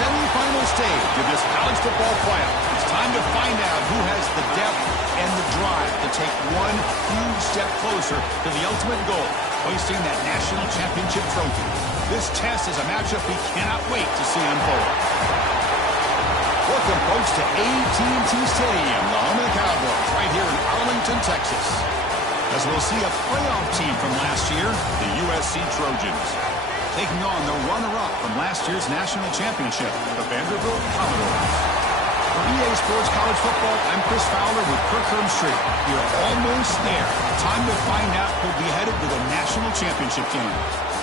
semifinal stage of this college football playoff. It's time to find out who has the depth and the drive to take one huge step closer to the ultimate goal, hoisting that national championship trophy. This test is a matchup we cannot wait to see unfold. Welcome, folks, to AT&T Stadium, the home of the Cowboys, right here in Arlington, Texas. As we'll see a playoff team from last year, the USC Trojans, taking on the runner-up from last year's national championship, the Vanderbilt Commodores. For EA Sports College Football, I'm Chris Fowler with Kirk Herbstreit. You're almost there. Time to find out who'll be headed to the national championship game.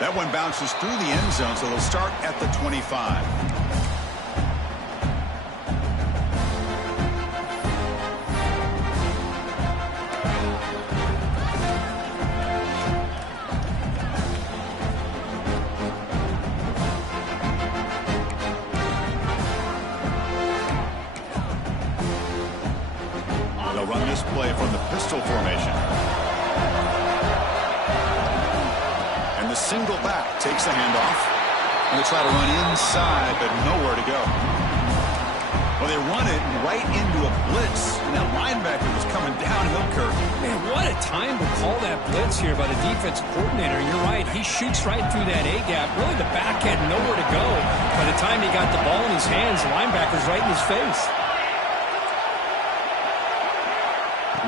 That one bounces through the end zone, so they'll start at the 25. They'll run this play from the pistol formation. The single back takes the handoff. And they try to run inside, but nowhere to go. Well, they run it right into a blitz, and that linebacker was coming downhill, Kirk. Man, what a time to call that blitz here by the defensive coordinator. You're right, he shoots right through that A-gap. Really, the back had nowhere to go. By the time he got the ball in his hands, the linebacker's right in his face.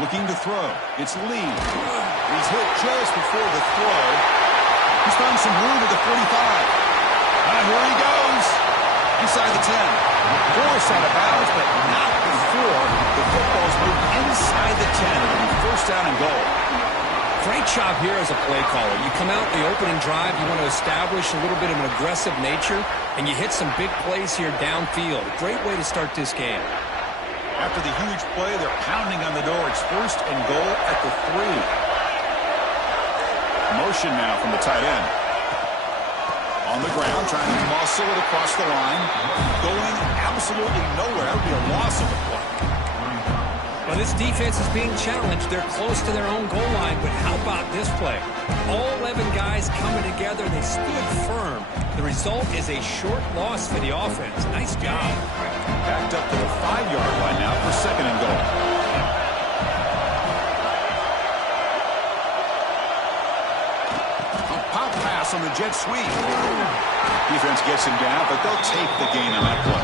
Looking to throw. It's Lee. He's hit just before the throw. He's found some room at the 45. And here he goes. Inside the 10. Forced out of bounds, but not before the football's moved inside the 10. It'll be first down and goal. Great job here as a play caller. You come out in the opening drive, you want to establish a little bit of an aggressive nature, and you hit some big plays here downfield. Great way to start this game. After the huge play, they're pounding on the door. It's first and goal at the 3. Motion now from the tight end. On the ground, trying to muscle it across the line. Going absolutely nowhere. That would be a loss of the play. Well, this defense is being challenged. They're close to their own goal line, but how about this play? All 11 guys coming together. They stood firm. The result is a short loss for the offense. Nice job. Backed up to the 5-yard line now for second and goal. On the jet sweep. Defense gets him down, but they'll take the gain on that play.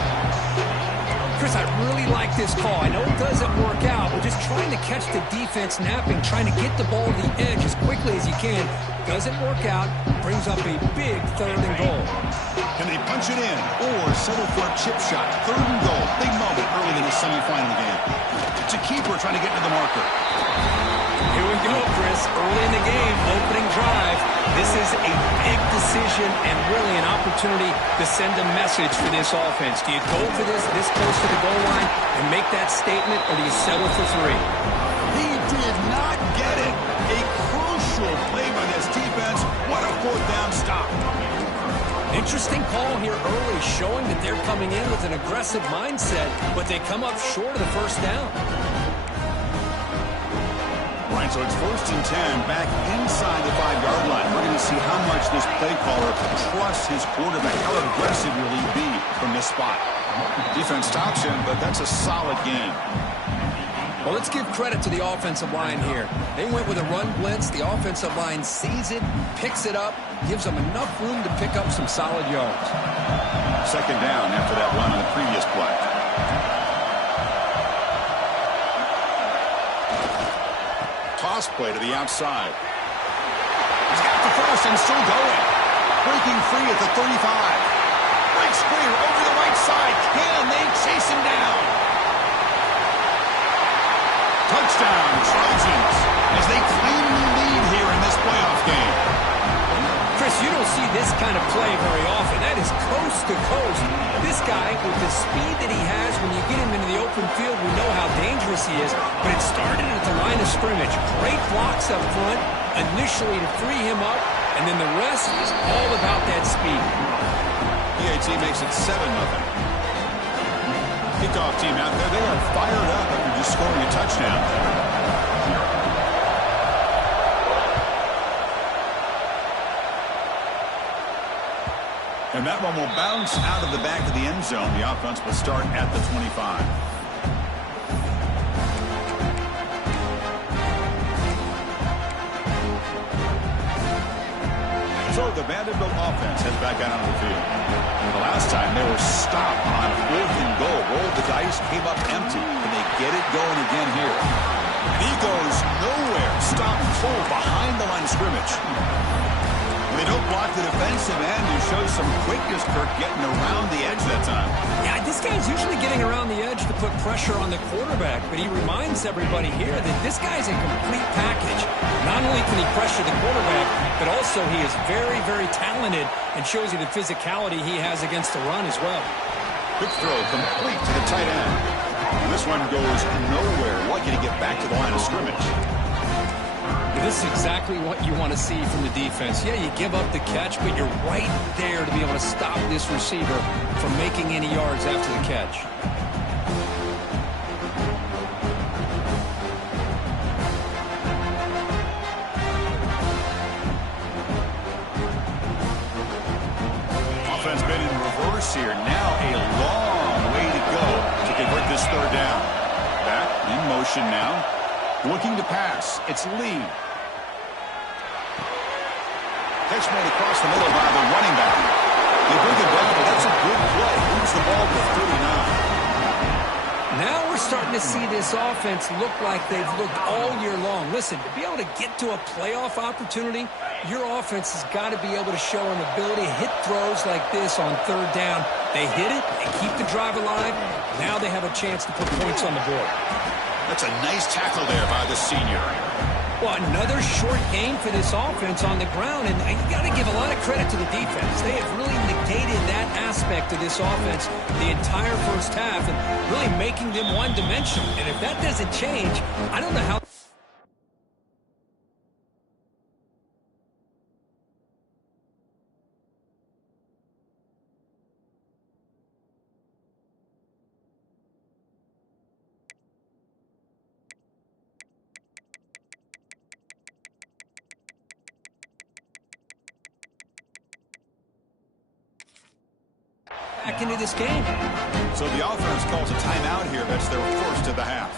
Chris, I really like this call. I know it doesn't work out, but just trying to catch the defense napping, trying to get the ball to the edge as quickly as you can. Doesn't work out, brings up a big third and goal. Can they punch it in or settle for a chip shot? Third and goal. Big moment early in the semifinal game. It's a keeper trying to get to the marker. Here we go, Chris. Early in the game, opening drive. This is a big decision and really an opportunity to send a message for this offense. Do you go for this close to the goal line and make that statement, or do you settle for 3? He did not get it. A crucial play by this defense. What a fourth down stop. Interesting call here early, showing that they're coming in with an aggressive mindset, but they come up short of the first down. Right, so it's first and 10 back inside the 5-yard line. We're going to see how much this play caller trusts his quarterback. How aggressive will he be from this spot? Defense stops him, but that's a solid game. Well, let's give credit to the offensive line here. They went with a run blitz. The offensive line sees it, picks it up, gives them enough room to pick up some solid yards. Second down after that run on the previous play. Toss play to the outside. He's got the first and still going. Breaking free at the 35. Breaks clear over the right side. Can they chase him down? touchdown, Trojans, as they claim the lead here in this playoff game. Chris, you don't see this kind of play very often. That is coast to coast. This guy, with the speed that he has, when you get him into the open field, we know how dangerous he is. But it started at the line of scrimmage. Great blocks up front, initially to free him up, and then the rest is all about that speed. PAT makes it 7-0. Kickoff team out there, they are fired up after just scoring a touchdown. And that one will bounce out of the back of the end zone. The offense will start at the 25. So the Vanderbilt offense heads back out on the field. The last time they were stopped on 4th and goal. Rolled the dice, came up empty. And they get it going again here. And he goes nowhere. Stopped full behind the line of scrimmage. They don't block the defensive end, who shows some quickness, Kirk, getting around the edge that time. Yeah, this guy's usually getting around the edge to put pressure on the quarterback, but he reminds everybody here that this guy's a complete package. Not only can he pressure the quarterback, but also he is very, very talented and shows you the physicality he has against the run as well. Quick throw complete to the tight end. This one goes nowhere. Lucky to get back to the line of scrimmage. This is exactly what you want to see from the defense. Yeah, you give up the catch, but you're right there to be able to stop this receiver from making any yards after the catch. Offense been in reverse here. Now a long way to go to convert this third down. Back in motion now. Looking to pass. It's Lee. Catch made across the middle by the running back. They bring it back, but that's a good play. Moves the ball to 39. Now we're starting to see this offense look like they've looked all year long. Listen, to be able to get to a playoff opportunity, your offense has got to be able to show an ability to hit throws like this on third down. They hit it, they keep the drive alive. Now they have a chance to put points on the board. That's a nice tackle there by the senior. Well, another short game for this offense on the ground, and you got to give a lot of credit to the defense. They have really negated that aspect of this offense the entire first half and really making them one-dimensional. And if that doesn't change, I don't know how... back into this game. So the offense calls a timeout here. That's their first of the half.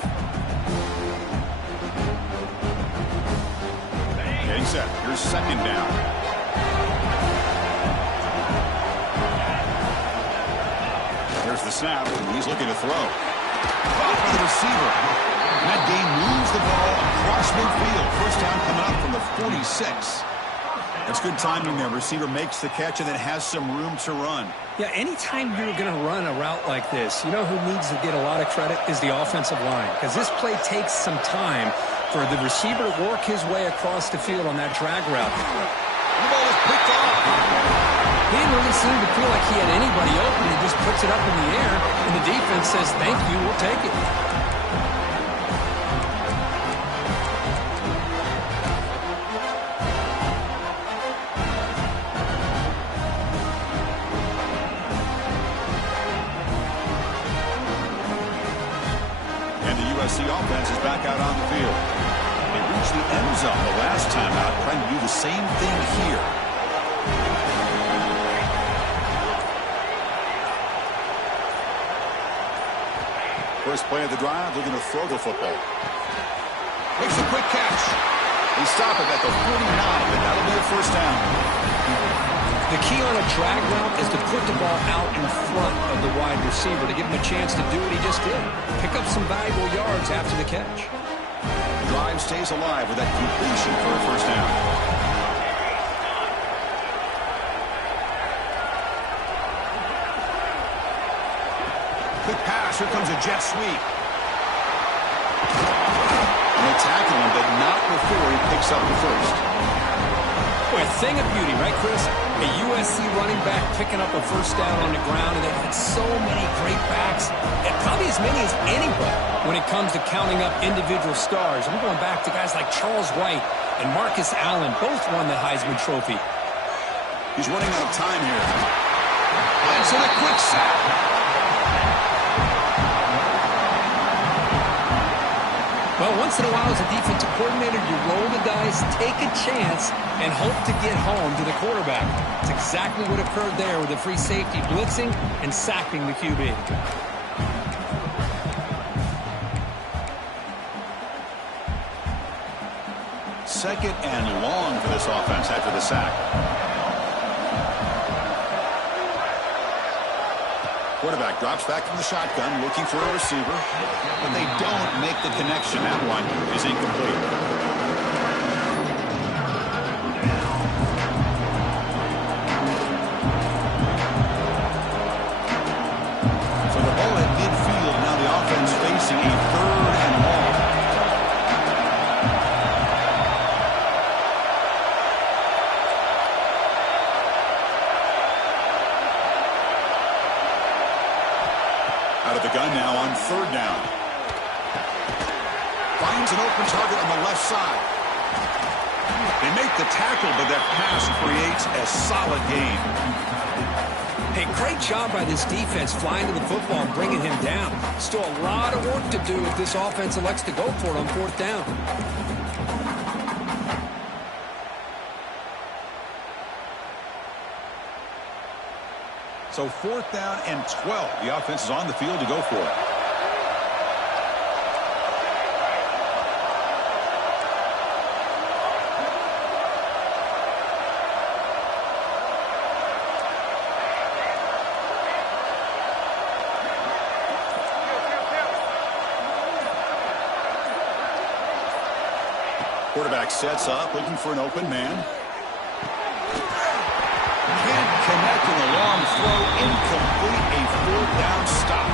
Getting set. Here's second down. There's the snap. He's looking to throw. Caught by the receiver. And that game moves the ball across midfield. First down coming up from the 46. That's good timing there. Receiver makes the catch and then has some room to run. Yeah, anytime you're going to run a route like this, you know who needs to get a lot of credit is the offensive line. Because this play takes some time for the receiver to work his way across the field on that drag route. The ball is picked off. He didn't really seem to feel like he had anybody open. He just puts it up in the air, and the defense says, thank you, we'll take it. USC offense is back out on the field. They reached the end zone the last time out, trying to do the same thing here. First play of the drive, looking to throw the football. Makes a quick catch. They stop it at the 49, and that'll be a first down. The key on a drag route is to put the ball out in front of the wide receiver to give him a chance to do what he just did. Pick up some valuable yards after the catch. The drive stays alive with that completion for a first down. Quick pass. Here comes a jet sweep. to tackle him, but not before he picks up the first. Boy, a thing of beauty, right, Chris? A USC running back picking up a first down on the ground, and they've had so many great backs, and probably as many as anybody when it comes to counting up individual stars. I'm going back to guys like Charles White and Marcus Allen, both won the Heisman Trophy. He's running out of time here. Lands in a quick sack. Well, once in a while as a defensive coordinator, you roll the dice, take a chance, and hope to get home to the quarterback. It's exactly what occurred there with the free safety blitzing and sacking the QB. Second and long for this offense after the sack. Quarterback drops back from the shotgun, looking for a receiver, but they don't make the connection. That one is incomplete. So the ball at midfield, now the offense facing a third and long. Out of the gun now on third down. Finds an open target on the left side. They make the tackle, but that pass creates a solid gain. Hey, great job by this defense flying to the football and bringing him down. Still a lot of work to do if this offense elects to go for it on fourth down. So fourth down and 12. The offense is on the field to go for it. Quarterback sets up, looking for an open man. Can't connect in the long throw. Incomplete. A fourth down stop.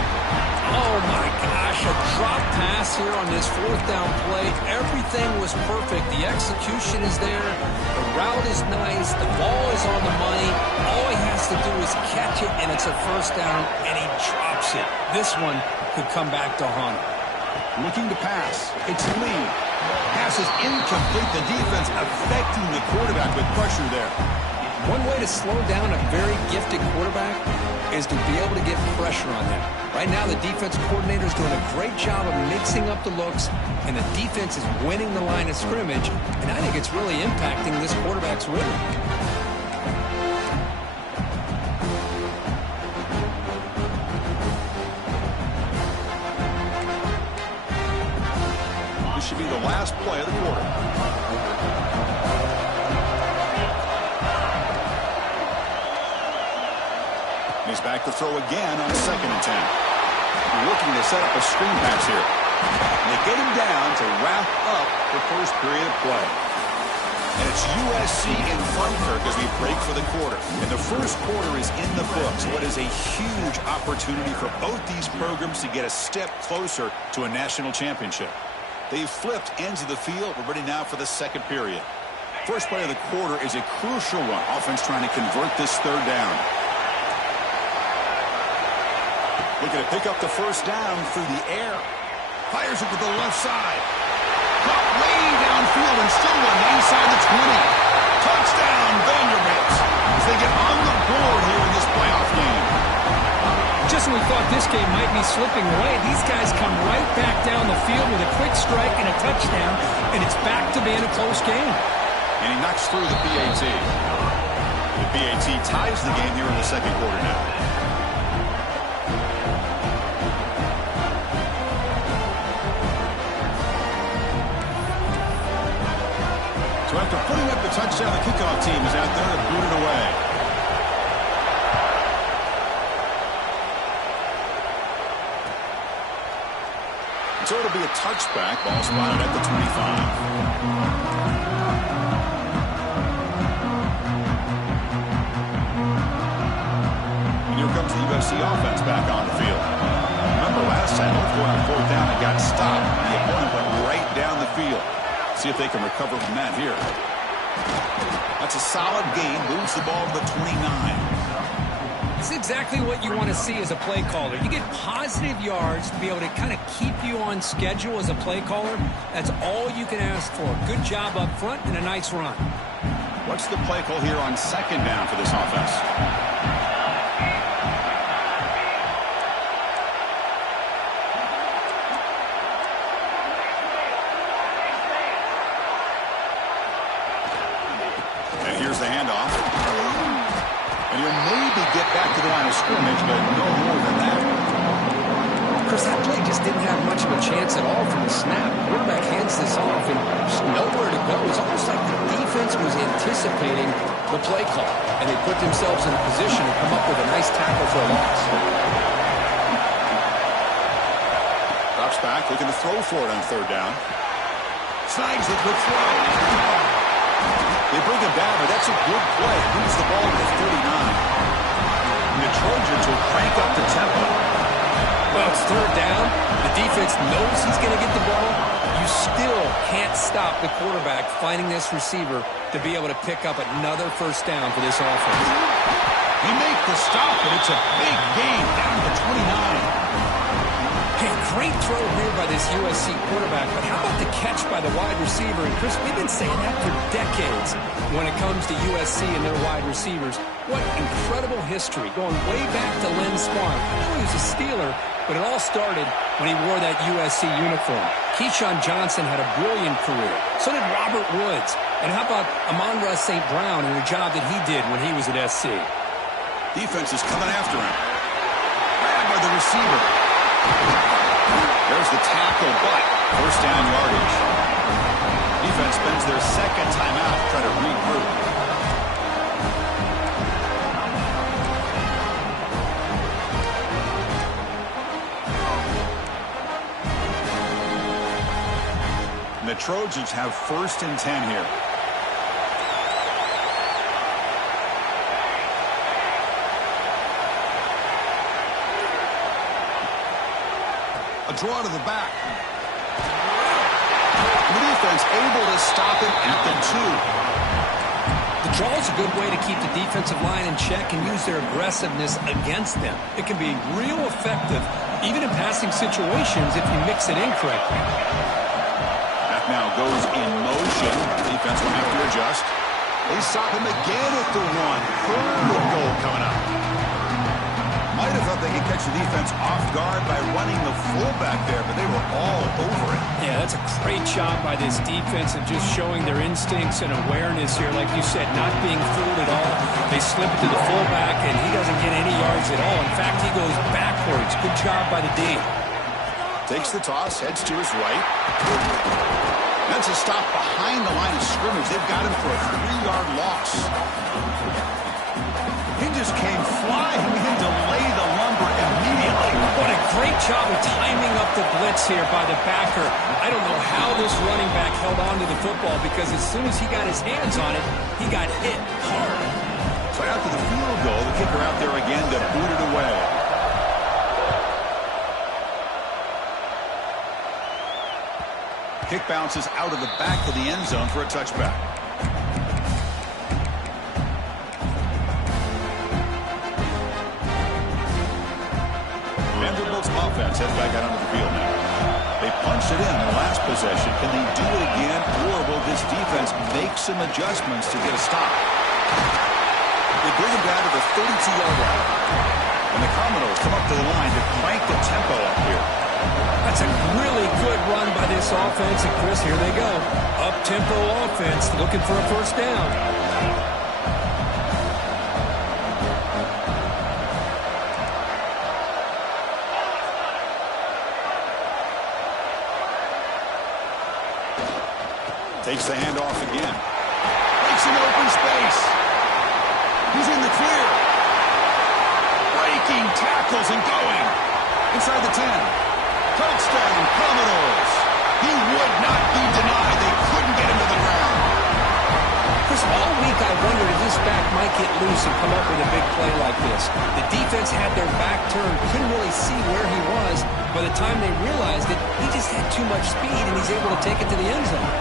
Oh, my gosh. A drop pass here on this fourth down play. Everything was perfect. The execution is there. The route is nice. The ball is on the money. All he has to do is catch it, and it's a first down, and he drops it. This one could come back to haunt him. Looking to pass. It's Lee. Pass is incomplete. The defense affecting the quarterback with pressure there. One way to slow down a very gifted quarterback is to be able to get pressure on them. Right now, the defense coordinator is doing a great job of mixing up the looks, and the defense is winning the line of scrimmage, and I think it's really impacting this quarterback's rhythm. This should be the last play of the quarter. He's back to throw again on second and 10. Looking to set up a screen pass here. And they get him down to wrap up the first period of play. And it's USC in front here as we break for the quarter. And the first quarter is in the books. What is a huge opportunity for both these programs to get a step closer to a national championship. They've flipped ends of the field. We're ready now for the second period. First play of the quarter is a crucial one. Offense trying to convert this third down. Looking to pick up the first down through the air. Fires it to the left side. Got way downfield and still one inside the 20. Touchdown, Vanderbilt. As they get on the board here in this playoff game. Just when we thought this game might be slipping away, these guys come right back down the field with a quick strike and a touchdown, and it's back to being a close game. And he knocks through the PAT. The PAT ties the game here in the second quarter now. So after putting up the touchdown, the kickoff team is out there to boot it away. So it'll be a touchback. Ball spotted at the 25. And here comes the USC offense back on the field. Remember last time, going on fourth down and got stopped. The opponent went right down the field field. See if they can recover from that here. That's a solid gain. Moves the ball to the 29. It's exactly what you want to see as a play caller. You get positive yards to be able to kind of keep you on schedule as a play caller. That's all you can ask for. Good job up front and a nice run. What's the play call here on second down for this offense? And here's the handoff. And he'll maybe get back to the line of scrimmage, but no more than that. Chris, that play just didn't have much of a chance at all from the snap. Quarterback hands this off and just nowhere to go. It's almost like the defense was anticipating the play call, and they put themselves in a position to come up with a nice tackle for a loss. Drops back, looking to throw for it on third down. Snags the quick throw. They bring him down, but that's a good play. Moves the ball to the 39. And the Trojans will crank up the tempo. Well, it's third down. The defense knows he's going to get the ball. You still can't stop the quarterback finding this receiver to be able to pick up another first down for this offense. He makes the stop, but it's a big gain down to the 29. Hey, great throw here by this USC quarterback, but how about the catch by the wide receiver? And Chris, we've been saying that for decades when it comes to USC and their wide receivers. What incredible history, going way back to Lynn Swann. I know he was a Steeler, but it all started when he wore that USC uniform. Keyshawn Johnson had a brilliant career. So did Robert Woods. And how about Amon-Ra St. Brown and the job that he did when he was at SC? Defense is coming after him. Grabbed by the receiver. There's the tackle, but first down yardage. Defense spends their second timeout to try to regroup. And the Trojans have first and 10 here. A draw to the back. The defense able to stop him at the 2. The draw is a good way to keep the defensive line in check and use their aggressiveness against them. It can be real effective, even in passing situations, if you mix it in correctly. That now goes in motion. Defense will have to adjust. They stop him again at the 1. Third and goal coming up. Might have thought they could catch the defense off guard by running the fullback there, but they were all over it. Yeah, that's a great job by this defense of just showing their instincts and awareness here. Like you said, not being fooled at all. They slip it to the fullback, and he doesn't get any yards at all. In fact, he goes backwards. Good job by the D. Takes the toss, heads to his right. That's a stop behind the line of scrimmage. They've got him for a 3-yard loss. He just came flying in to lay the lumber immediately. What a great job of timing up the blitz here by the backer. I don't know how this running back held on to the football, because as soon as he got his hands on it, he got hit hard. So after the field goal, the kicker out there again to boot it away. Kick bounces out of the back of the end zone for a touchback. Vanderbilt's offense heads back out onto the field now. They punched it in their last possession. Can they do it again, or will this defense make some adjustments to get a stop? They bring him down to the 32-yard line. And the Commodores come up to the line to crank the tempo up here. That's a really good run by this offense. And, Chris, here they go. Up-tempo offense looking for a first down. Takes the handoff again. Makes an open space. He's in the clear. Breaking tackles and going. Inside the 10. Touchdown, Commodores. He would not be denied. They couldn't get him to the ground. Chris, all week I wondered if this back might get loose and come up with a big play like this. The defense had their back turned, couldn't really see where he was. By the time they realized it, he just had too much speed, and he's able to take it to the end zone.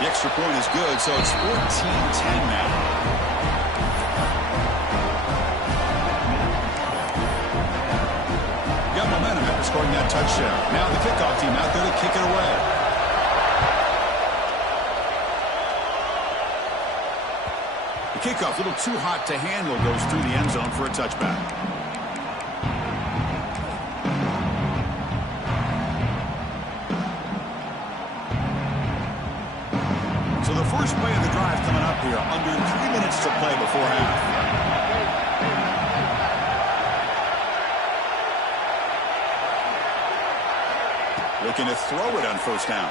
The extra point is good, so it's 14-10 now. Got momentum after scoring that touchdown. Now the kickoff team out there to kick it away. The kickoff, a little too hot to handle, goes through the end zone for a touchback. So the first play of the drive coming up here, under 3 minutes to play before half. Looking to throw it on first down.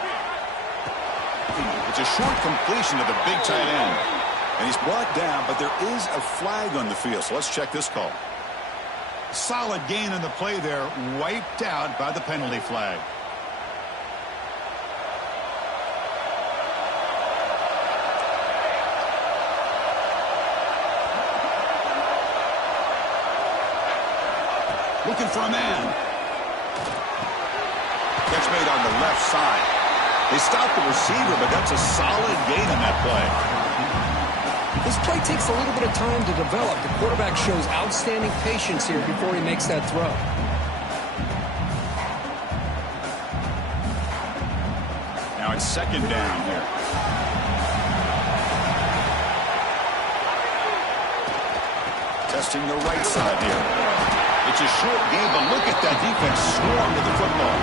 It's a short completion to the big tight end. And he's brought down, but there is a flag on the field, so let's check this call. Solid gain on the play there, wiped out by the penalty flag. Looking for a man. Catch made on the left side. They stopped the receiver, but that's a solid gain on that play. This play takes a little bit of time to develop. The quarterback shows outstanding patience here before he makes that throw. Now it's second down here. Testing the right side here. It's a short game, but look at that defense swarm to the football.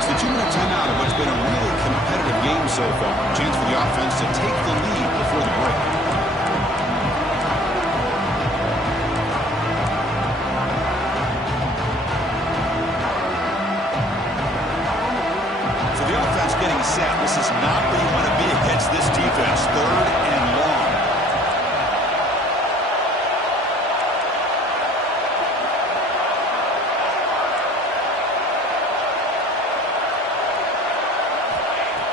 It's the 2-minute timeout of what's been a really competitive game so far. Chance for the offense to take the lead before the break. So the offense getting set. This is not where you want to be against this defense. Third and long.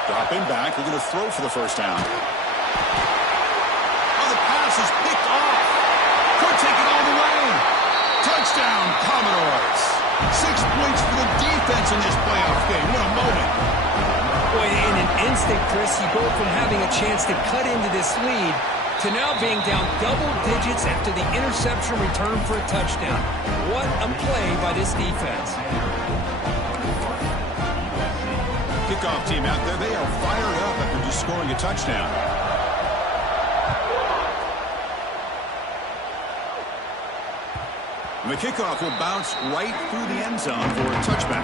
Dropping back, we're going to throw for the first down. Oh, the pass is picked off. Could take it all the way. Touchdown, Commodores. 6 points for the defense in this playoff game. What a moment. Boy, in an instant, Chris, you go from having a chance to cut into this lead to now being down double digits after the interception return for a touchdown. What a play by this defense. Kickoff team out there, they are fired up after just scoring a touchdown. And the kickoff will bounce right through the end zone for a touchback.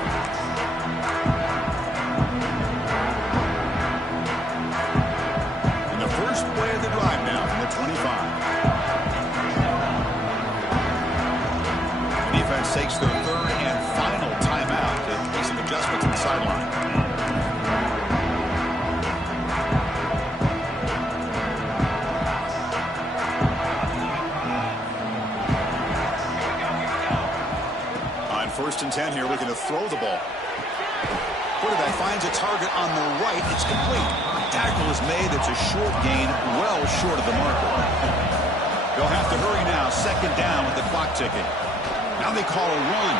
And the first play of the drive now from the 25. The defense takes their third and final timeout to make some adjustments on the sideline. First and 10 here, looking to throw the ball. Quarterback finds a target on the right. It's complete. Tackle is made. It's a short gain, well short of the marker. They'll have to hurry now. Second down with the clock ticking. Now they call a run.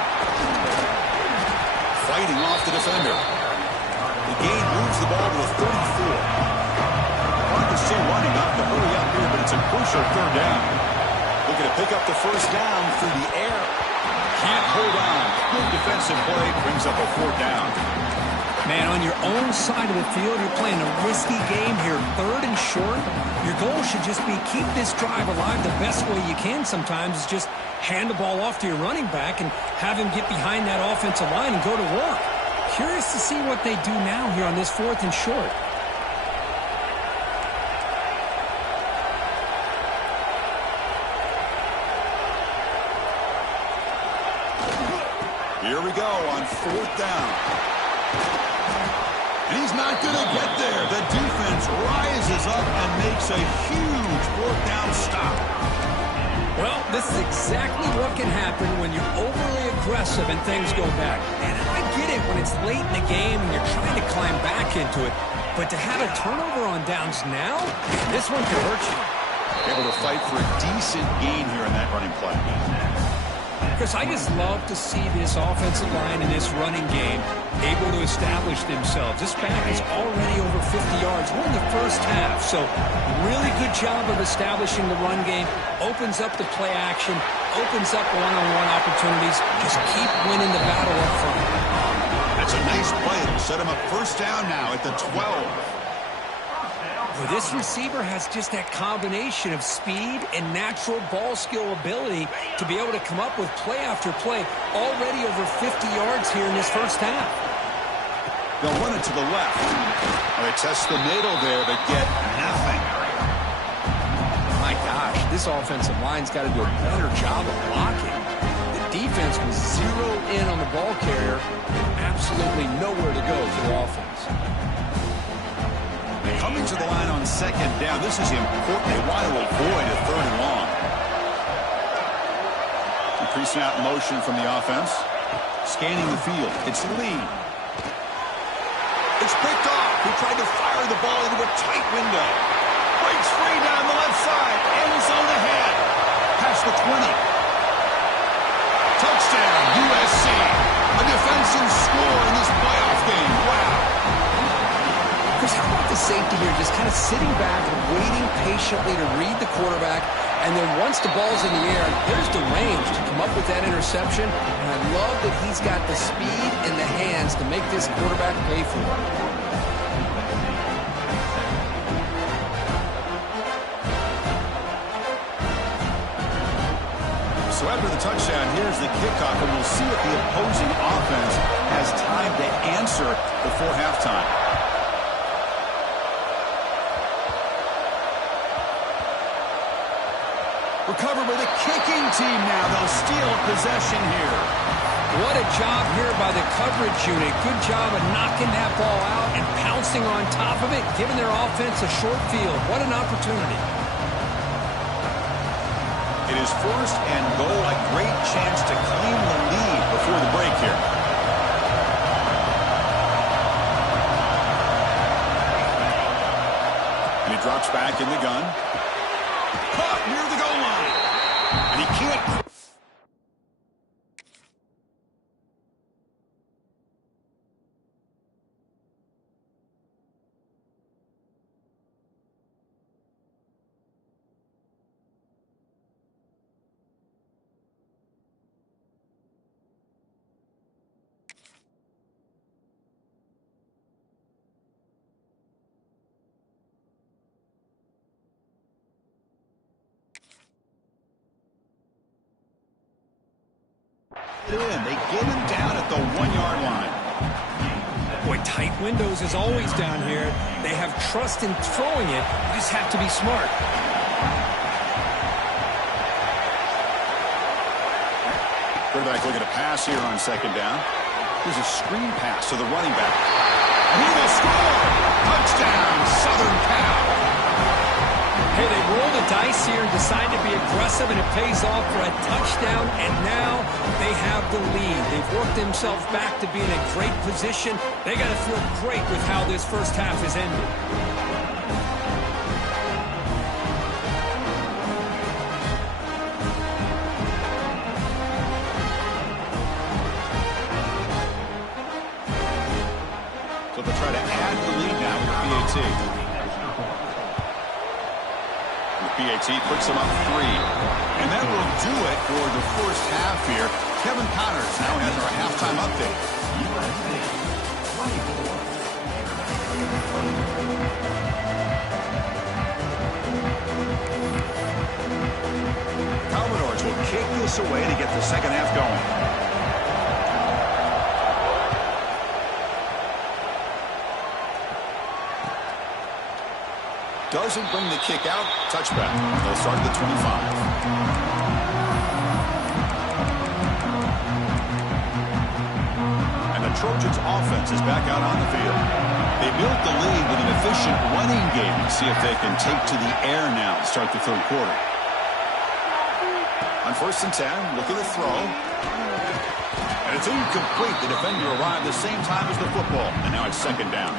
Fighting off the defender. The gain moves the ball to the 34. The clock is still running up to hurry up here, but it's a crucial third down. Looking to pick up the first down through the air. Can't hold on. Good defensive play brings up a fourth down. Man, on your own side of the field, you're playing a risky game here. Third and short. Your goal should just be keep this drive alive the best way you can sometimes is just hand the ball off to your running back and have him get behind that offensive line and go to work. Curious to see what they do now here on this fourth and short. Here we go on fourth down. And he's not going to get there. The defense rises up and makes a huge fourth down stop. Well, this is exactly what can happen when you're overly aggressive and things go back. And I get it when it's late in the game and you're trying to climb back into it. But to have a turnover on downs now, this one could hurt you. Able to fight for a decent gain here in that running play. Chris, I just love to see this offensive line in this running game able to establish themselves. This back is already over 50 yards. We're in the first half, so really good job of establishing the run game. Opens up the play action, opens up one-on-one opportunities. Just keep winning the battle up front. That's a nice play. It'll set him up first down now at the 12. Well, this receiver has just that combination of speed and natural ball skill ability to be able to come up with play after play, already over 50 yards here in this first half. They'll run it to the left. They test the middle there, but get nothing. My gosh, this offensive line's got to do a better job of blocking. The defense was zeroed in on the ball carrier and absolutely nowhere to go for the offense. Coming to the line on second down. This is important. They want to avoid a third and long. Increasing out motion from the offense. Scanning the field. It's Lee. It's picked off. He tried to fire the ball into a tight window. Breaks free down the left side. End zone ahead. Past the 20. Touchdown, USC. A defensive score in this playoff game. Wow. How about the safety here just kind of sitting back and waiting patiently to read the quarterback, and then once the ball's in the air, there's the range to come up with that interception, and I love that he's got the speed and the hands to make this quarterback pay for it. So after the touchdown, here's the kickoff, and we'll see if the opposing offense has time to answer before halftime. Recovered by the kicking team now. They'll steal possession here. What a job here by the coverage unit. Good job of knocking that ball out and pouncing on top of it, giving their offense a short field. What an opportunity. It is first and goal. A great chance to claim the lead before the break here. And he drops back in the gun. Caught near the goal line. And he can't. They get him down at the 1-yard line. Boy, tight windows is always down here. They have trust in throwing it. You just have to be smart. Quarterback looking to pass here on second down. Here's a screen pass to the running back. And he will score! Touchdown, Southern Cal! Hey, they roll the dice here and decide to be aggressive, and it pays off for a touchdown, and now they have the lead. They've worked themselves back to be in a great position. They got to feel great with how this first half has ended. So they'll try to add the lead now with the PAT. PAT puts them up 3. And that will do it for the first half here. Kevin Connors now has our halftime update. Commodores will kick this away to get the second half going. Doesn't bring the kick out. Touchback. They'll start at the 25. And the Trojans offense is back out on the field. They built the lead with an efficient running game. Let's see if they can take to the air now to start the third quarter. On 1st and 10, look at the throw. And it's incomplete. The defender arrived the same time as the football. And now it's second down.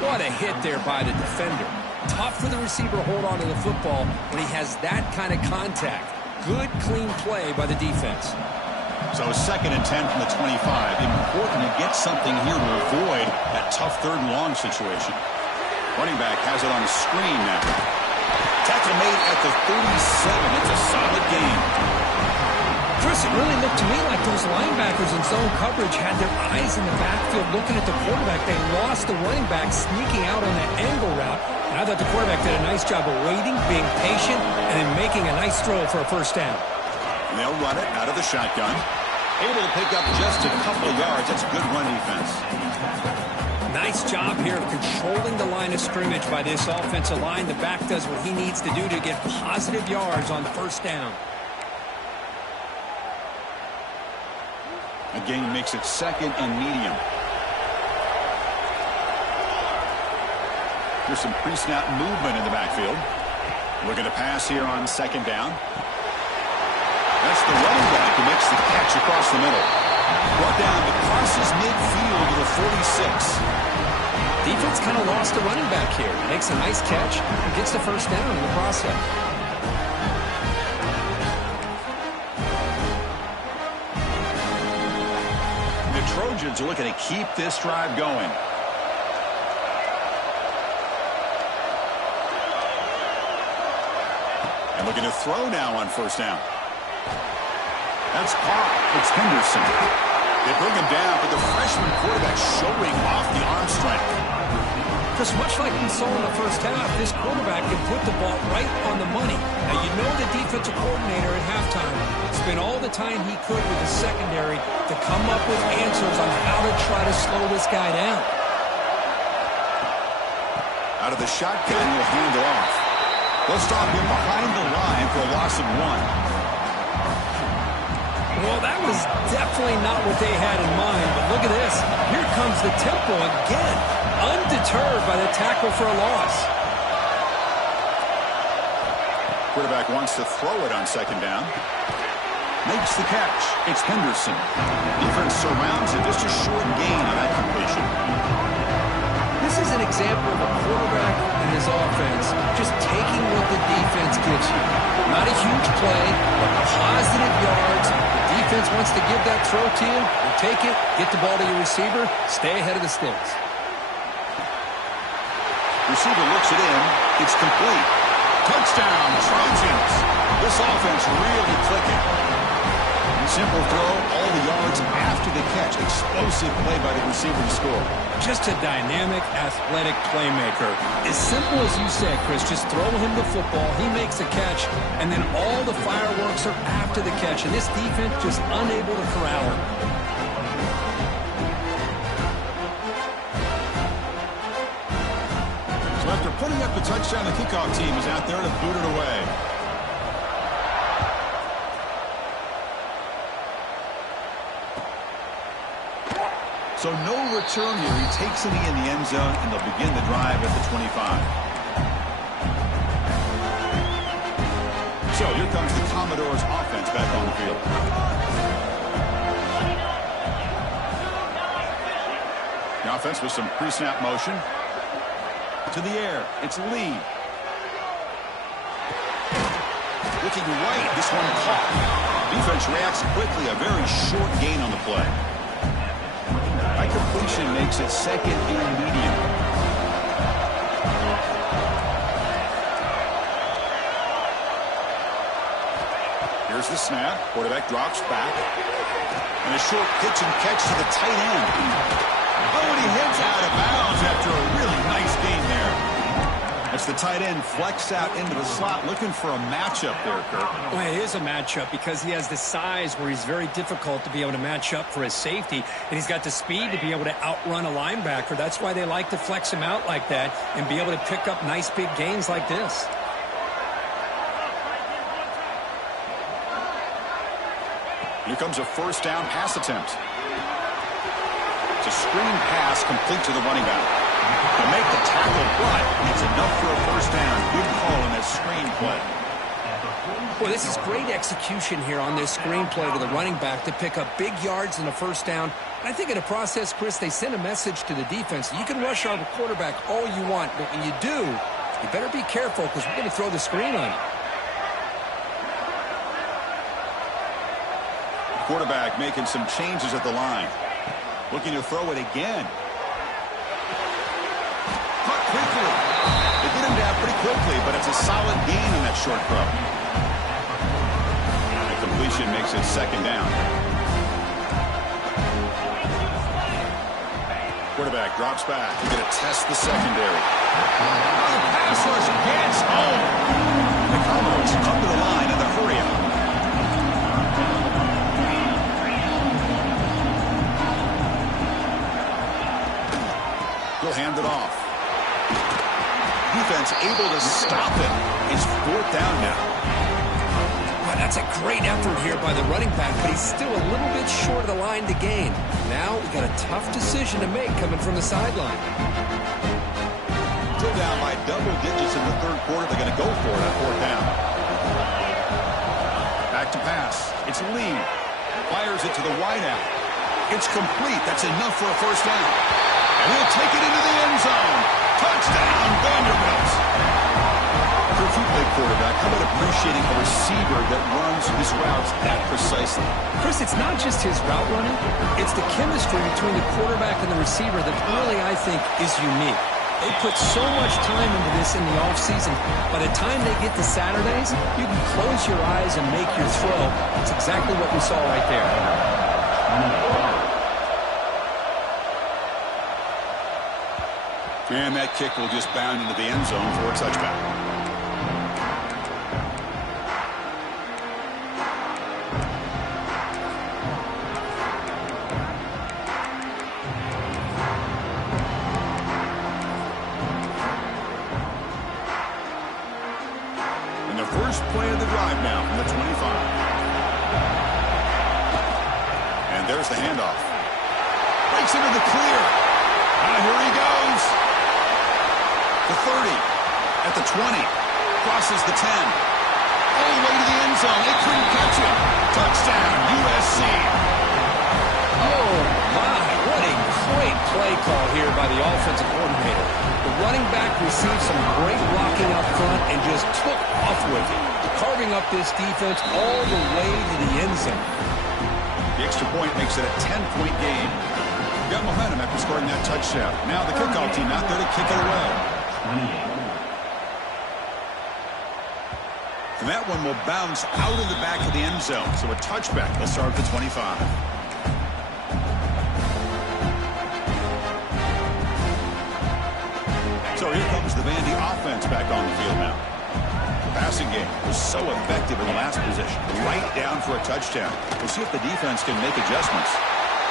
What a hit there by the defender. Tough for the receiver to hold on to the football when he has that kind of contact. Good, clean play by the defense. So 2nd and 10 from the 25. Important to get something here to avoid that tough 3rd and long situation. Running back has it on the screen now. Tackle made at the 37. It's a solid game. Chris, it really looked to me like those linebackers in zone coverage had their eyes in the backfield looking at the quarterback. They lost the running back sneaking out on that angle route. And I thought the quarterback did a nice job of waiting, being patient, and then making a nice throw for a 1st down. And they'll run it out of the shotgun. Able to pick up just a couple of yards. That's good run defense. Nice job here of controlling the line of scrimmage by this offensive line. The back does what he needs to do to get positive yards on 1st down. Again, makes it 2nd and medium. There's some pre-snap movement in the backfield. Looking to pass here on 2nd down. That's the running back who makes the catch across the middle. Brought down, but crosses midfield to the 46. Defense kind of lost a running back here. Makes a nice catch and gets the 1st down in the process. The Trojans are looking to keep this drive going. And looking to throw now on 1st down. That's caught. It's Henderson. They bring him down, but the freshman quarterback showing off the arm strength. Because much like we saw in the 1st half, this quarterback can put the ball right on the money. Now, you know the defensive coordinator at halftime spent all the time he could with the secondary to come up with answers on how to try to slow this guy down. Out of the shotgun, he'll hand it off. They'll stop him behind the line for a loss of 1. Well, that was definitely not what they had in mind, but look at this. Here comes the tempo again, undeterred by the tackle for a loss. Quarterback wants to throw it on 2nd down. Makes the catch. It's Henderson. Defense surrounds him. Just a short gain on that completion. This is an example of a quarterback and his offense just taking what the defense gives you. Not a huge play, but positive yards. The defense wants to give that throw to you. You take it, get the ball to your receiver, stay ahead of the sticks. Receiver looks it in. It's complete. Touchdown, Trojans. This offense really clicking. Simple throw, all the yards after the catch. Explosive play by the receiver to score. Just a dynamic, athletic playmaker. As simple as you said, Chris, just throw him the football, he makes the catch, and then all the fireworks are after the catch. And this defense just unable to corral him. So after putting up the touchdown, the kickoff team is out there to boot it away. So no return here. He takes it in the end zone, and they'll begin the drive at the 25. So here comes the Commodores offense back on the field. The offense with some pre-snap motion. To the air. It's Lee. Looking right. This one caught. Defense reacts quickly. A very short gain on the play. High completion makes it 2nd and medium. Here's the snap. Quarterback drops back. And a short pitch and catch to the tight end. Oh, and he heads out of bounds after a really nice gain there. As the tight end flex out into the slot, looking for a matchup there, Kirk. Well, it is a matchup because he has the size where he's very difficult to be able to match up for his safety, and he's got the speed to be able to outrun a linebacker. That's why they like to flex him out like that and be able to pick up nice big gains like this. Here comes a 1st down pass attempt. It's a screen pass complete to the running back. To make the tackle, but it's enough for a 1st down. Good call on that screen play. Well, this is great execution here on this screenplay to the running back to pick up big yards and a first down. And I think in the process, Chris, they send a message to the defense. You can rush our quarterback all you want, but when you do, you better be careful because we're going to throw the screen on you. Quarterback making some changes at the line. Looking to throw it again. Caught quickly. They get him down pretty quickly, but it's a solid gain in that short throw. The completion makes it second down. Quarterback drops back. He's going to test the secondary. The pass rush gets home. The Commodores come to the line in the hurry up. He'll hand it off. Defense able to stop it. It's fourth down now. Well, that's a great effort here by the running back, but he's still a little bit short of the line to gain. Now we got a tough decision to make coming from the sideline. Still down by double digits in the third quarter. They're going to go for it on fourth down. Back to pass. It's Lee. Fires it to the wideout. It's complete. That's enough for a first down. And he'll take it into the end zone. Touchdown, Vanderbilt. For a two-play quarterback, how about appreciating a receiver that runs his routes that precisely? Chris, it's not just his route running. It's the chemistry between the quarterback and the receiver that really, I think, is unique. They put so much time into this in the offseason. By the time they get to Saturdays, you can close your eyes and make your throw. That's exactly what we saw right there. And that kick will just bound into the end zone for a touchback. And the first play of the drive now from the 25. And there's the handoff. Breaks into the clear. Here he goes. The 30, at the 20, crosses the 10, all the way to the end zone. They couldn't catch it. Touchdown, USC. Oh, my, what a great play call here by the offensive coordinator. The running back received some great blocking up front and just took off with it, carving up this defense all the way to the end zone. The extra point makes it a 10-point game. Got momentum after scoring that touchdown. Now the kickoff team out there to kick it away. And that one will bounce out of the back of the end zone. So a touchback. They'll start at the 25. So here comes the Vandy offense back on the field now. The passing game was so effective in the last possession. Right down for a touchdown. We'll see if the defense can make adjustments.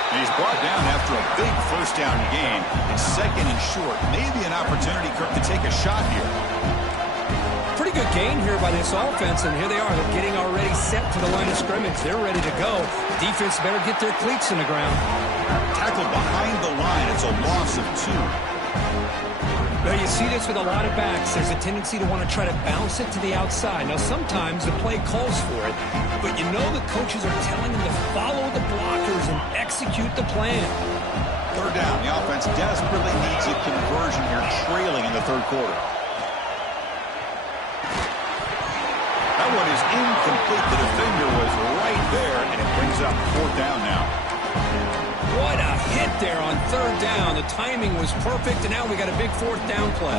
And he's brought down after a big first down gain. It's second and short. Maybe an opportunity, Kirk, to take a shot here. Pretty good gain here by this offense, and here they are. They're getting already set to the line of scrimmage. They're ready to go. Defense better get their cleats in the ground. Tackled behind the line. It's a loss of 2. Well, you see this with a lot of backs. There's a tendency to want to try to bounce it to the outside. Now, sometimes the play calls for it, but you know the coaches are telling them to follow the blockers and execute the plan. Third down. The offense desperately needs a conversion here, trailing in the third quarter. That one is incomplete. The defender was right there, and it brings up fourth down now. What a hit there on third down. The timing was perfect, and now we got a big fourth down play.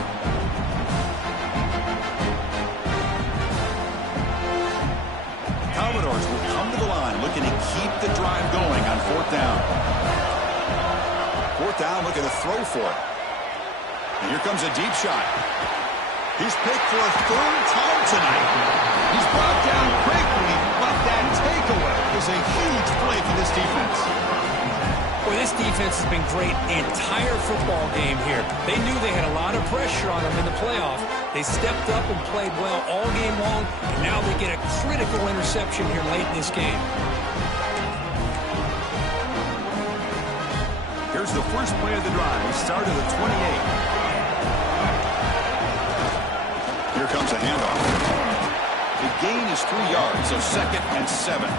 Commodores will come to the line looking to keep the drive going on fourth down. Fourth down, looking to throw for it. And here comes a deep shot. He's picked for a third time tonight. He's brought down quickly, but that takeaway is a huge play for this defense. Well, this defense has been great the entire football game here. They knew they had a lot of pressure on them in the playoff. They stepped up and played well all game long, and now they get a critical interception here late in this game. Here's the first play of the drive. We start at the 28. Here comes a handoff. The gain is 3 yards, so 2nd and 7.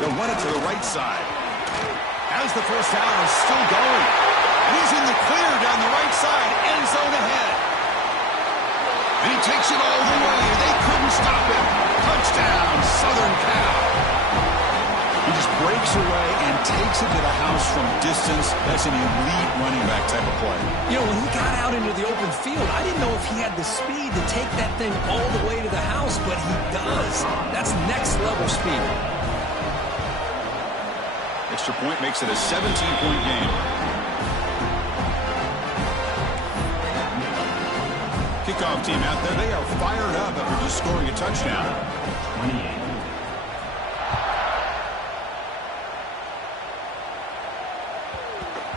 They'll run it to the right side. As the first down is still going. He's in the clear down the right side. End zone ahead. And he takes it all the way. They couldn't stop him. Touchdown, Southern Cal. He just breaks away and takes it to the house from distance. That's an elite running back type of play. You know, when he got out into the open field, I didn't know if he had the speed to take that thing all the way to the house, but he does. That's next level speed. Extra point makes it a 17-point game. Kickoff team out there. They are fired up after just scoring a touchdown. 28.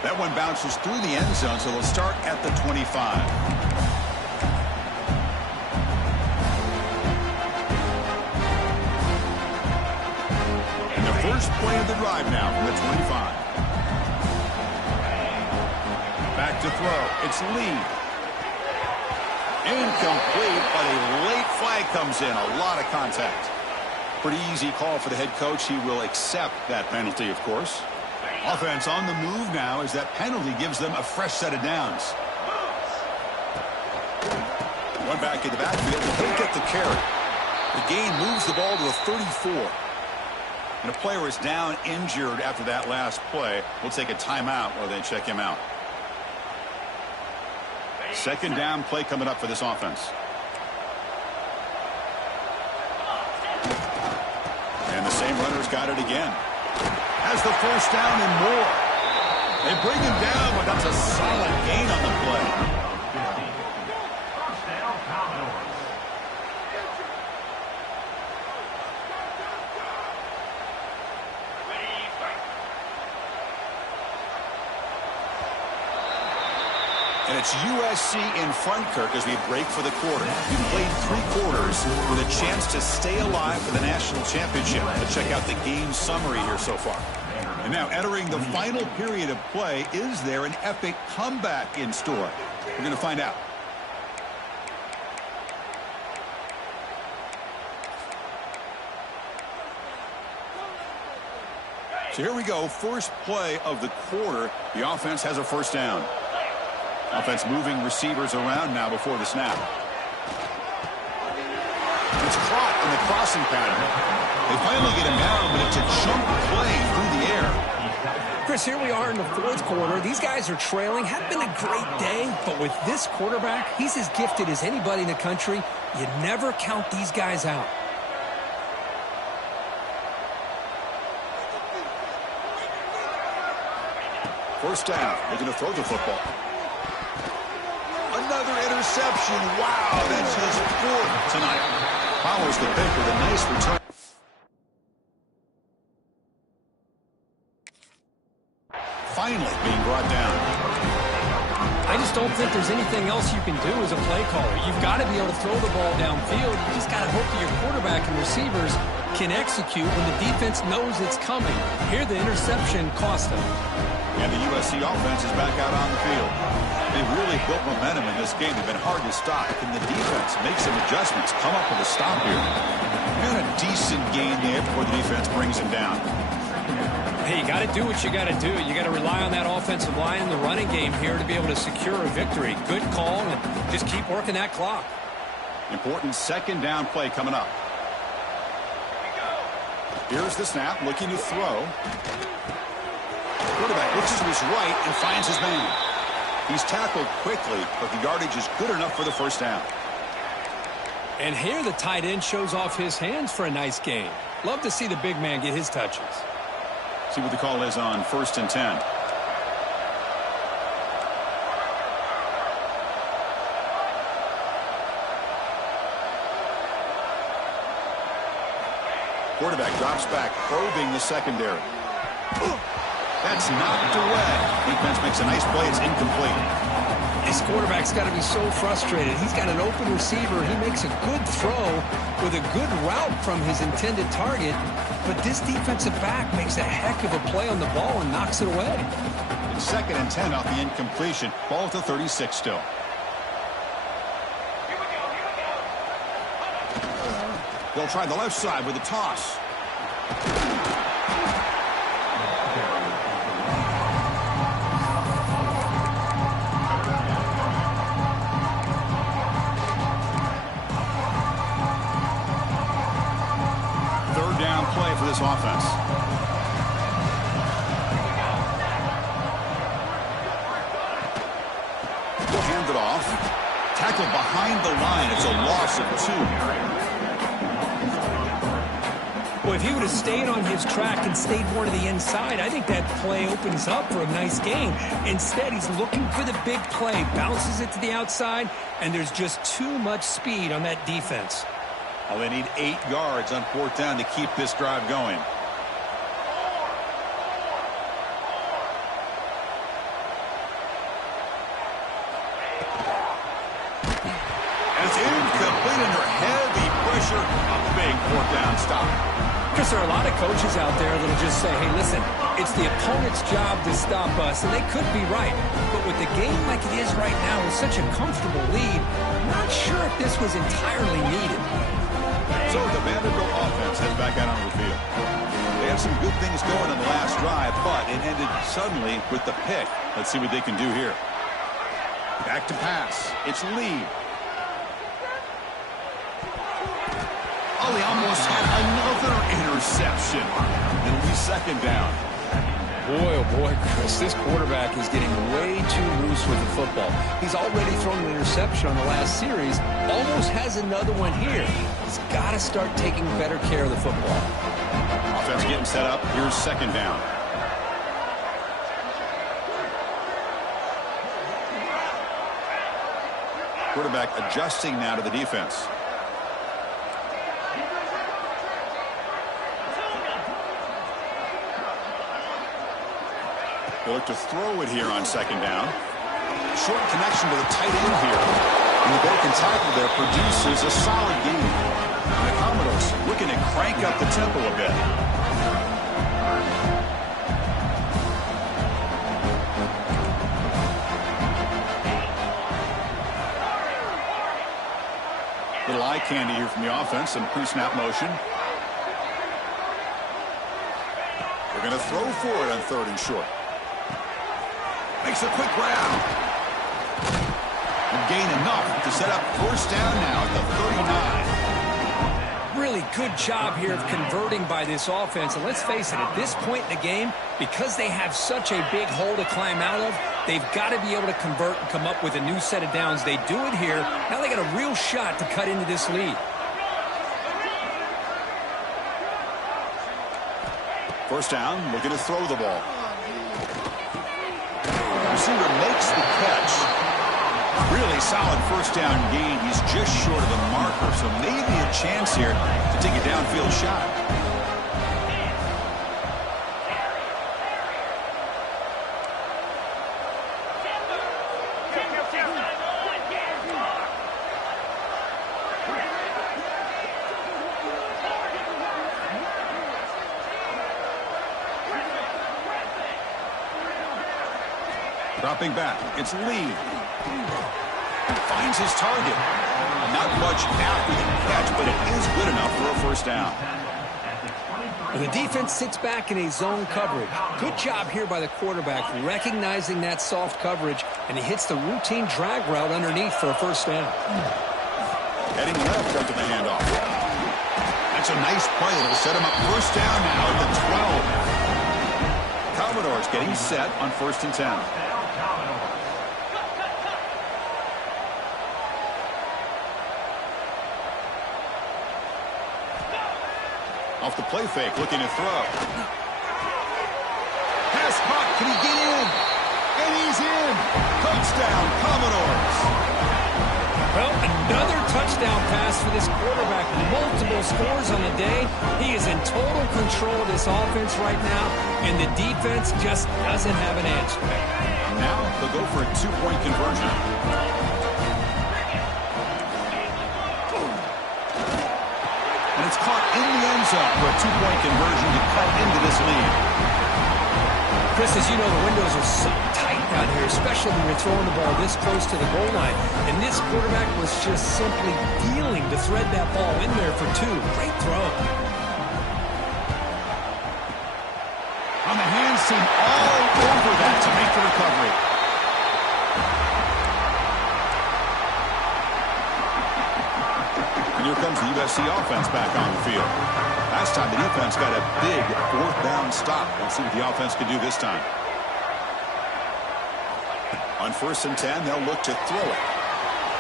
That one bounces through the end zone, so they'll start at the 25. First play of the drive now from the 25. Back to throw. It's Lee. Incomplete, but a late flag comes in. A lot of contact. Pretty easy call for the head coach. He will accept that penalty, of course. Offense on the move now as that penalty gives them a fresh set of downs. One back in the backfield. He'll get the carry. The gain moves the ball to the 34. And a player is down injured after that last play. We'll take a timeout while they check him out. Second down play coming up for this offense. And the same runner's got it again. Has the first down and more. They bring him down, but that's a solid gain on the play. And it's USC in front, Kirk, as we break for the quarter. We played 3 quarters with a chance to stay alive for the national championship. Let's check out the game summary here so far. And now entering the final period of play, is there an epic comeback in store? We're going to find out. So here we go, first play of the quarter. The offense has a first down. Offense moving receivers around now before the snap. It's caught in the crossing pattern. They finally get him down, but it's a jump play through the air. Chris, here we are in the 4th quarter. These guys are trailing. Had been a great day, but with this quarterback, he's as gifted as anybody in the country. You never count these guys out. First down. They're going to throw the football. Another interception. Wow, that's his 4th tonight. Powers the pick with a nice return. Finally being brought down. I just don't think there's anything else you can do as a play caller. You've got to be able to throw the ball downfield. You just got to hope that your quarterback and receivers can execute when the defense knows it's coming. Here the interception cost them. And the USC offense is back out on the field. They've really built momentum in this game. They've been hard to stop. Can the defense make some adjustments, come up with a stop here? Got a decent gain there before the defense brings him down. Hey, you got to do what you got to do. You got to rely on that offensive line in the running game here to be able to secure a victory. Good call, and just keep working that clock. Important second down play coming up. Here's the snap, looking to throw. Quarterback looks to his right and finds his man. He's tackled quickly, but the yardage is good enough for the first down. And here the tight end shows off his hands for a nice gain. Love to see the big man get his touches. See what the call is on 1st and 10. Quarterback drops back, probing the secondary. That's knocked away. Defense makes a nice play. It's incomplete. This quarterback's got to be so frustrated. He's got an open receiver. He makes a good throw with a good route from his intended target. But this defensive back makes a heck of a play on the ball and knocks it away. It's 2nd and 10 off the incompletion. Ball at the 36 still. They'll try the left side with a toss. Third down play for this offense. They'll hand it off. Tackle behind the line. It's a loss of 2. Well, if he would have stayed on his track and stayed more to the inside, I think that play opens up for a nice game. Instead, he's looking for the big play, bounces it to the outside, and there's just too much speed on that defense. Well, they need 8 yards on 4th down to keep this drive going. And it's incomplete under heavy pressure. A big 4th down stop. Because there are a lot of coaches out there that will just say, hey, listen, it's the opponent's job to stop us, and they could be right. But with the game like it is right now with such a comfortable lead, I'm not sure if this was entirely needed. So the Vanderbilt offense heads back out onto the field. They had some good things going on the last drive, but it ended suddenly with the pick. Let's see what they can do here. Back to pass. It's Lee. Oh, he almost had another interception. It'll be 2nd down. Boy, oh boy, Chris, this quarterback is getting way too loose with the football. He's already thrown an interception on the last series, almost has another one here. He's got to start taking better care of the football. Offense getting set up. Here's 2nd down. Quarterback adjusting now to the defense. They look to throw it here on 2nd down. Short connection to the tight end here. And the broken tackle there produces a solid gain. And the Commodores looking to crank up the tempo a bit. Little eye candy here from the offense and pre-snap motion. They're going to throw for it on 3rd and short. Makes a quick round. And gain enough to set up 1st down now at the 39. Really good job here of converting by this offense. And let's face it, at this point in the game, because they have such a big hole to climb out of, they've got to be able to convert and come up with a new set of downs. They do it here. Now they got a real shot to cut into this lead. 1st down, looking to throw the ball. Receiver makes the catch. Really solid 1st down gain. He's just short of the marker, so maybe a chance here to take a downfield shot. Dropping back, it's Lee. Finds his target. Not much after the catch, but it is good enough for a 1st down. The defense sits back in a zone coverage. Good job here by the quarterback, recognizing that soft coverage, and he hits the routine drag route underneath for a 1st down. Heading left after the handoff. That's a nice play. It'll set him up 1st down now at the 12. Commodores getting set on 1st and 10. Off the play fake, looking to throw. Pass caught, can he get in? And he's in! Touchdown, Commodores! Well, Another touchdown pass for this quarterback. Multiple scores on the day. He is in total control of this offense right now, and the defense just doesn't have an answer. Now they'll go for a two-point conversion. And it's caught in the end zone for a two-point conversion to cut into this lead. Chris, as you know, the windows are so tight down here, especially when you're throwing the ball this close to the goal line. And this quarterback was just simply dealing to thread that ball in there for two. Great throw. On the hands team all over that to make the recovery. And here comes the USC offense back on the field. Last time the defense got a big fourth down stop. Let's see what the offense can do this time. On 1st and 10, they'll look to throw it.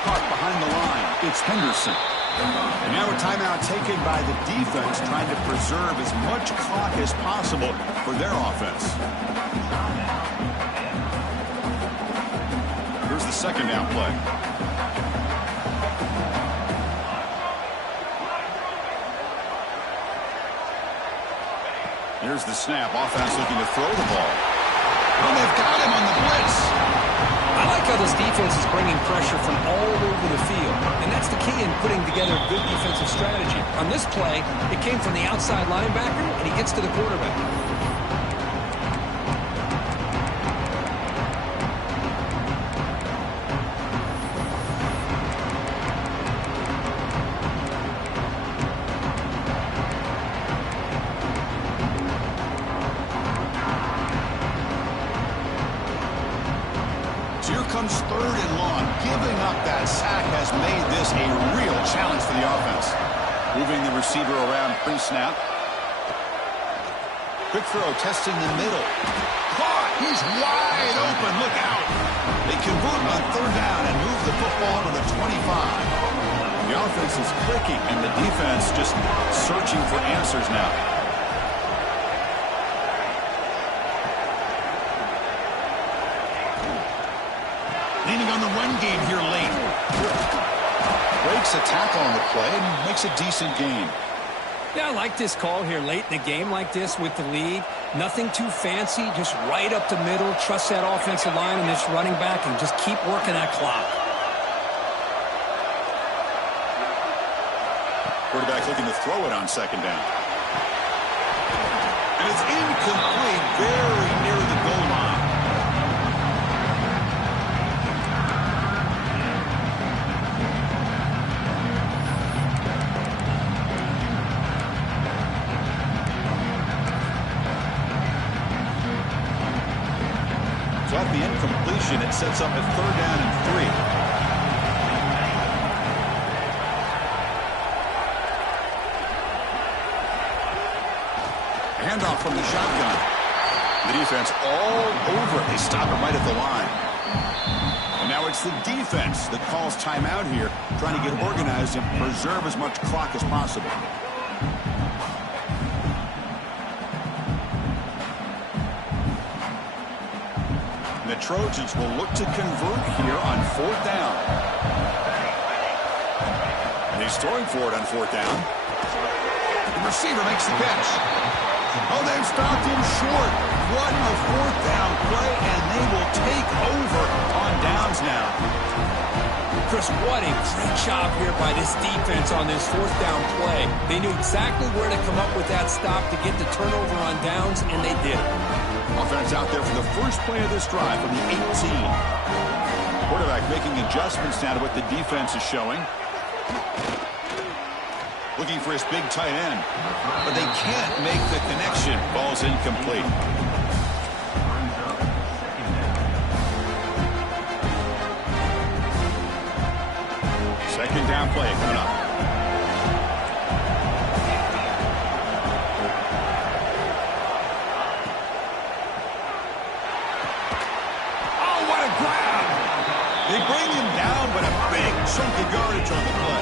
Caught behind the line. It's Henderson. And now a timeout taken by the defense, trying to preserve as much clock as possible for their offense. Here's the second down play. Here's the snap. Offense looking to throw the ball. And they've got him on the blitz. I like how this defense is bringing pressure from all over the field. And that's the key in putting together a good defensive strategy. On this play, it came from the outside linebacker, and he gets to the quarterback. Comes 3rd and long. Giving up that sack has made this a real challenge for the offense. Moving the receiver around pre-snap. Quick throw, testing the middle. Caught! He's wide open. Look out! They convert on 3rd down and move the football to the 25. The offense is clicking, and the defense just searching for answers now. Leaning on the run game here late. Breaks a tackle on the play and makes a decent gain. Yeah, I like this call here late in the game like this with the lead. Nothing too fancy, just right up the middle. Trust that offensive line and this running back and just keep working that clock. Quarterback looking to throw it on 2nd down. And it's incomplete, very near the goal line. So at the incompletion, it sets up a 3rd down and 3. Handoff from the shotgun. The defense all over it. They stop it right at the line. And now it's the defense that calls timeout here, trying to get organized and preserve as much clock as possible. And the Trojans will look to convert here on 4th down. And he's throwing for it on 4th down. The receiver makes the catch. Oh, they've stopped him short. What a 4th down play, and they will take over on downs now. Chris, what a great job here by this defense on this 4th down play. They knew exactly where to come up with that stop to get the turnover on downs, and they did it. Offense out there for the first play of this drive from the 18. Quarterback making adjustments now to what the defense is showing. Looking for his big tight end, but they can't make the connection. Ball's incomplete. Second down play coming up. Oh, what a grab! They bring him down, but a big chunk of yardage on the play.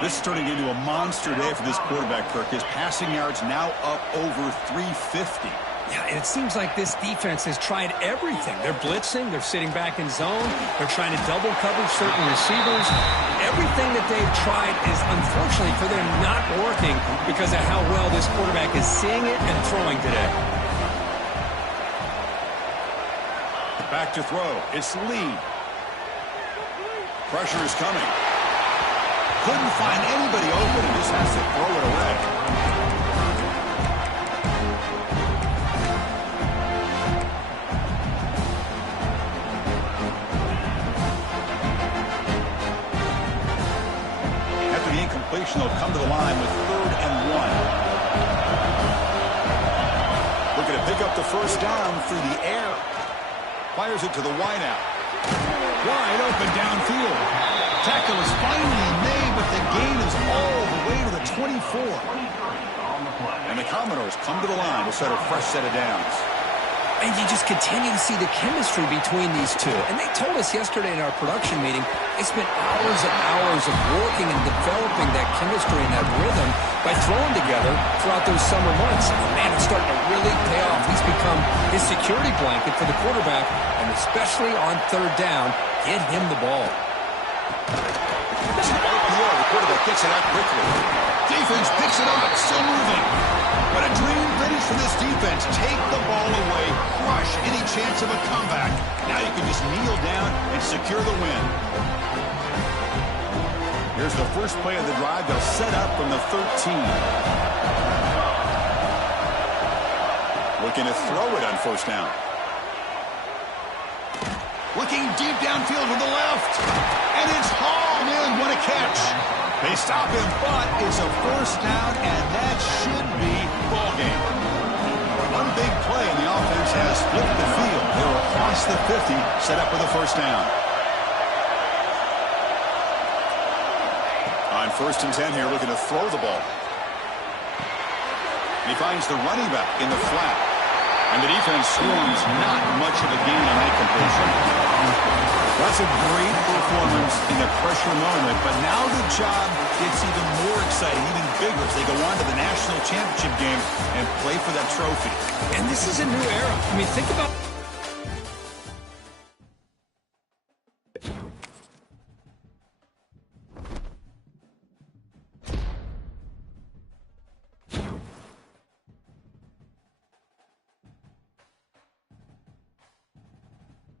This is turning into a monster day for this quarterback, Kirk. His passing yards now up over 350. Yeah, and it seems like this defense has tried everything. They're blitzing, they're sitting back in zone, they're trying to double cover certain receivers. Everything that they've tried is, unfortunately for them, not working because of how well this quarterback is seeing it and throwing today. Back to throw. It's Lee. Pressure is coming. Couldn't find anybody open and just has to throw it away. After the incompletion, they'll come to the line with 3rd and 1. Looking to pick up the first down through the air. Fires it to the wideout. Wide open downfield. Tackle is finally made, but the gain is all the way to the 24. And the Commodores come to the line to set a fresh set of downs. And you just continue to see the chemistry between these two. And they told us yesterday in our production meeting, they spent hours and hours of working and developing that chemistry and that rhythm by throwing together throughout those summer months. And man, it's starting to really pay off. He's become his security blanket for the quarterback, and especially on 3rd down, get him the ball. It's an RPO. The quarterback gets it out quickly. Defense picks it up, still moving. But a dream finish for this defense. Take the ball away, crush any chance of a comeback. Now you can just kneel down and secure the win. Here's the first play of the drive. They'll set up from the 13. Looking to throw it on 1st down. Looking deep downfield to the left. And it's hauled in. What a catch. They stop him, but it's a 1st down, and that should be ball game. One big play, and the offense has flipped the field. They're across the 50, set up with a 1st down. On 1st and 10 here, looking to throw the ball. He finds the running back in the flat. And the defense swarms, not much of a gain on that completion. That's a great performance in the pressure moment, but now the job gets even more exciting, even bigger as they go on to the national championship game and play for that trophy. And this is a new era. I mean, think about